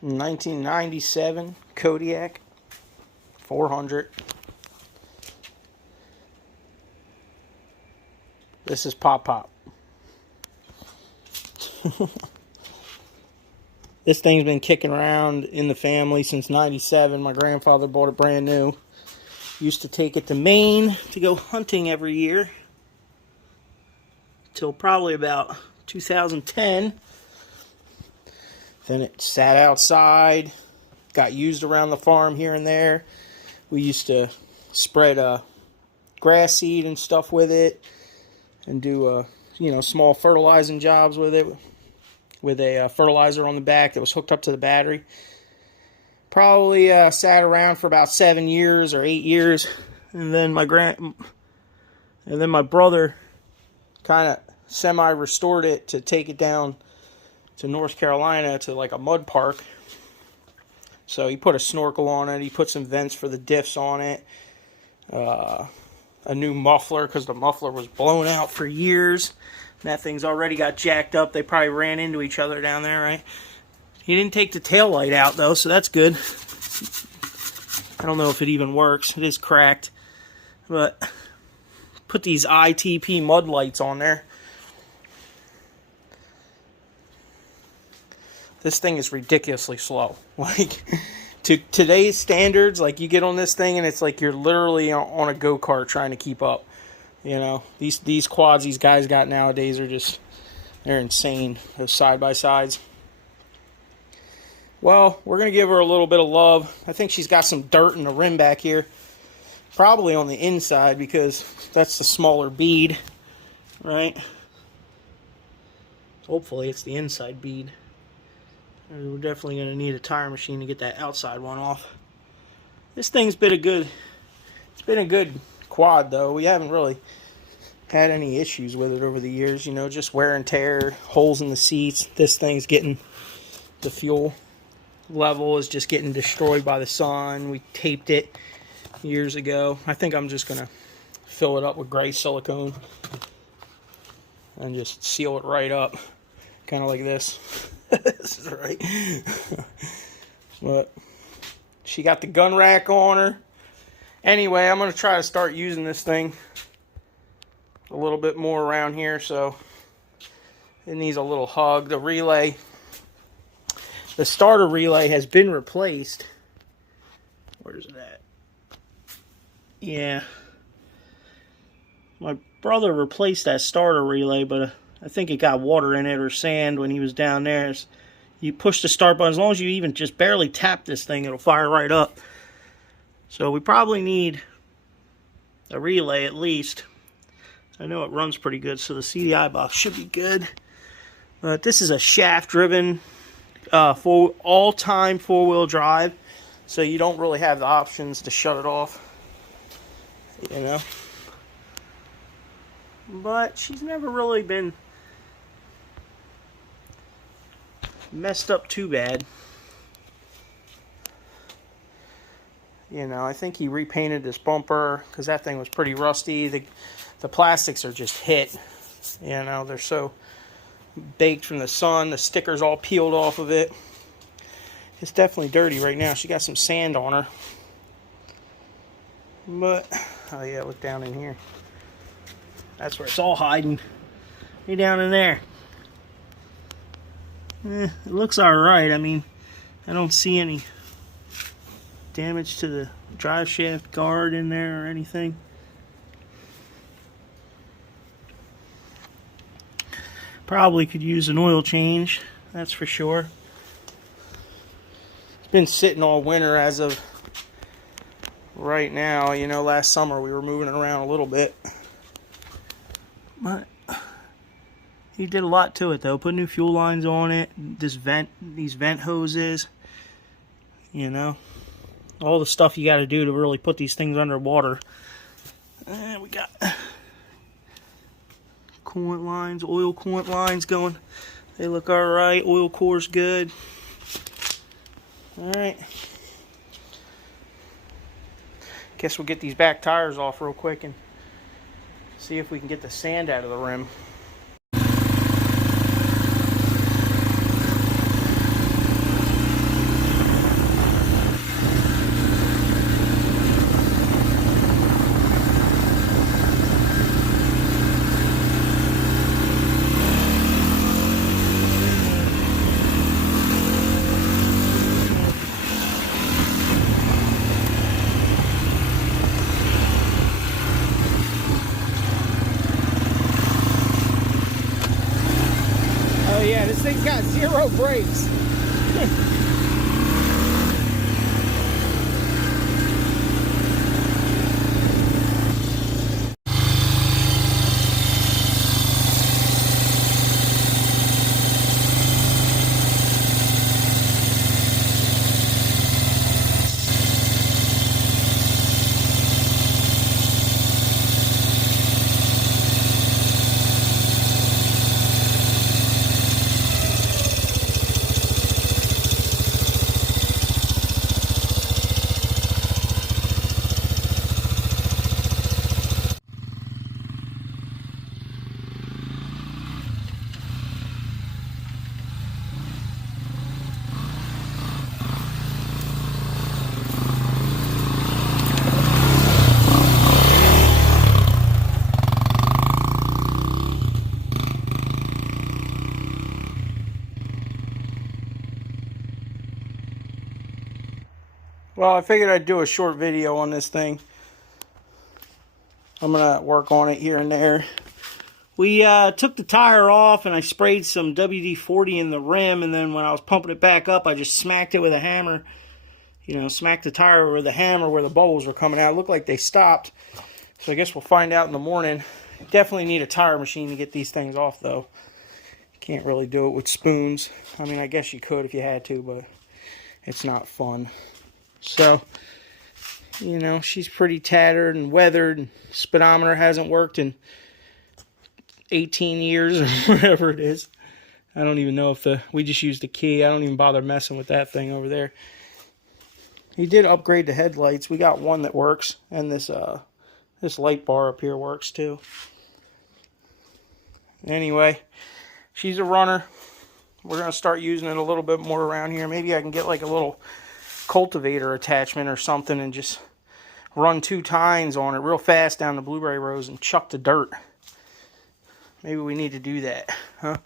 1997 Kodiak 400. This is Pop Pop. This thing's been kicking around in the family since 97. My grandfather bought it brand new. Used to take it to Maine to go hunting every year. Till probably about 2010. Then it sat outside. Got used around the farm here and there. We used to spread grass seed and stuff with it. And do small fertilizing jobs with it. With a fertilizer on the back that was hooked up to the battery. Probably sat around for about 7 years or 8 years, and then my brother kind of semi-restored it to take it down to North Carolina to like a mud park. So he put a snorkel on it. He put some vents for the diffs on it. A new muffler because the muffler was blown out for years. That thing's already got jacked up. They probably ran into each other down there, right? He didn't take the tail light out, though, so that's good. I don't know if it even works. It is cracked. But put these ITP mud lights on there. This thing is ridiculously slow. Like, to today's standards, like, you get on this thing and it's like you're literally on a go-kart trying to keep up. You know, these quads these guys got nowadays are just, they're insane. Those side-by-sides. Well, we're going to give her a little bit of love. I think she's got some dirt in the rim back here. Probably on the inside because that's the smaller bead, right? Hopefully it's the inside bead. We're definitely going to need a tire machine to get that outside one off. This thing's been a good quad, though. We haven't really had any issues with it over the years, just wear and tear, holes in the seats. This thing's getting, the fuel level is just getting destroyed by the sun. We taped it years ago. I think I'm just going to fill it up with gray silicone and just seal it right up, kind of like this. This is right. But she got the gun rack on her. Anyway, I'm going to try to start using this thing a little bit more around here, so it needs a little hug. The relay, the starter relay has been replaced. Where's it at? Yeah. My brother replaced that starter relay, but I think it got water in it or sand when he was down there. You push the start button, as long as you even just barely tap this thing, it'll fire right up. So we probably need a relay at least. I know it runs pretty good, so the CDI box should be good. But this is a shaft-driven, all-time four-wheel drive, so you don't really have the options to shut it off, But she's never really been messed up too bad. I think he repainted this bumper because that thing was pretty rusty. The plastics are just hit. They're so baked from the sun. The sticker's all peeled off of it. It's definitely dirty right now. She got some sand on her. But, oh yeah, look down in here. That's where it's all hiding. Right down in there. It looks alright. I mean, I don't see any damage to the drive shaft guard in there or anything. Probably could use an oil change, that's for sure. It's been sitting all winter as of right now. Last summer we were moving it around a little bit. But he did a lot to it, though. Put new fuel lines on it, these vent hoses, all the stuff you got to do to really put these things underwater. And we got coolant lines, oil coolant lines going. They look all right. Oil core's good. All right. Guess we'll get these back tires off real quick and see if we can get the sand out of the rim. brakes. Well, I figured I'd do a short video on this thing. I'm going to work on it here and there. We took the tire off and I sprayed some WD-40 in the rim, and then when I was pumping it back up, I just smacked it with a hammer. You know, smacked the tire with a hammer where the bubbles were coming out. It looked like they stopped. So I guess we'll find out in the morning. Definitely need a tire machine to get these things off, though. Can't really do it with spoons. I mean, I guess you could if you had to, but it's not fun. So, you know, she's pretty tattered and weathered. Speedometer hasn't worked in 18 years or whatever it is. I don't even know if we just used the key. I don't even bother messing with that thing over there. He did upgrade the headlights. We got one that works, and this light bar up here works too. Anyway, she's a runner. We're going to start using it a little bit more around here. Maybe I can get like a little cultivator attachment or something and just run 2 tines on it real fast down the blueberry rows and chuck the dirt. Maybe we need to do that, huh?